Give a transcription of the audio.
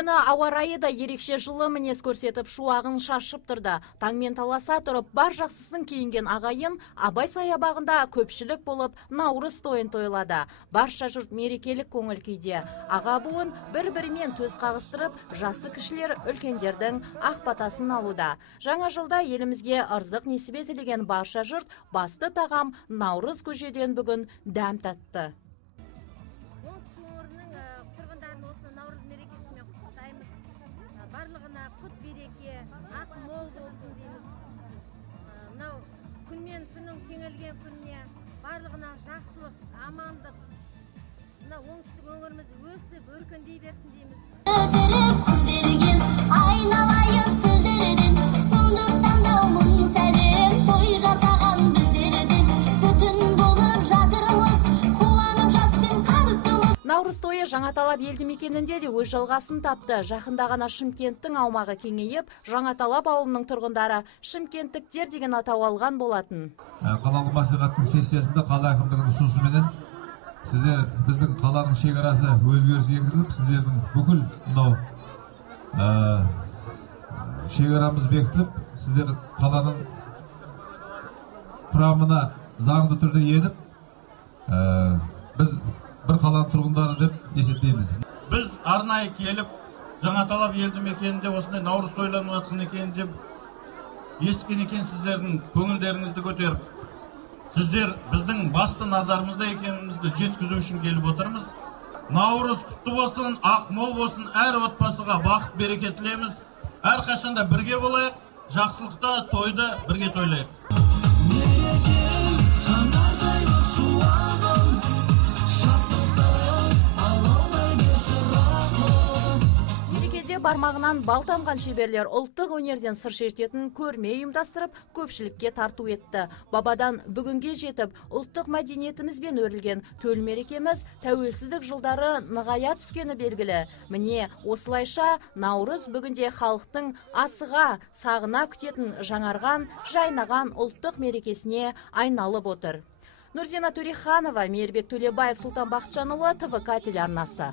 күні ауа райы да ерекше жылы мінез көрсетіп шуағын шашып тұрды. Таңмен таласа тұрып бар жақсысын киінген ағайын Абай саябағында көпшілік болып Наурыз тойын тойлады. Барша жұрт мерекелік көңіл күйде. Аға буын бір-бірімен төс қағыстырып, жасы кішілер үлкендердің ақ батасын алуда. Жаңа жылда елімізге ырзық несіп етілген барша жұрт басты тағам Наурыз көжеден бүгін дәм татты. Барлығына құт береке, ақ мол болсын дейміз. Мынау күнмен күннің теңелген күніне барлығына жақсылық, амандық. Мынау оңтүстік өңіріміз өсіп, өркендей берсін дейміз. Өсіріп құз берген, айналайын сөздерден, сондықтан да мұң сәлем, той жасаған біздерден, бүтін болып жатырмыз, қуанып жаспен қарттымыз. Наурыз тойы Жаңаталап елді мекенінде де өз жалғасын тапты. Жақында ғана Шымкенттің аумағы кеңейіп, Жаңаталап ауылының тұрғындары шымкенттіктер деген атау алған болатын. Қалалық мәслихаттың сессиясында қала әкімдігінің ұсынысыменен сіздер біздің қаланың шекарасы өзгеріс енгізіліп, сіздердің бүкіл мынау шекарамыз бекітіліп, сіздер қаланың құрамына заңды түрде еніп, біз бір қаланың тұрғындары деп есептейміз. Біз арнайы келіп, Жаңаталап елді мекенінде осындай Наурыз тойланып жатқан екенін деп естіген екен, сіздердің көңілдеріңізді көтеріп, сіздер біздің басты назарымызда екенімізді жеткізу үшін келіп отырмыз. Наурыз құтты болсын, ақ мол болсын, әр отбасыға бақыт береке тілейміз. Әрқашанда бірге болайық, жақсылықта тойды бірге тойлайық. Бармағынан бал тамған шеберлер ұлттық өнерден сыр шертетін көрме ұйымдастырып, көпшілікке тарту етті. Бабадан бүгінге жетіп, ұлттық мәдениетімізбен өрілген төл мерекеміз тәуелсіздік жылдары нығая түскені белгілі. Міне, осылайша Наурыз бүгінде халықтың асыға, сағына күтетін жаңарған, жайнаған ұлттық мерекесіне айналып отыр. Нұрзина Төреханова, Мейірбек Төлебаев, Сұлтан Бақытжанұлы, ТВК телеарнасы.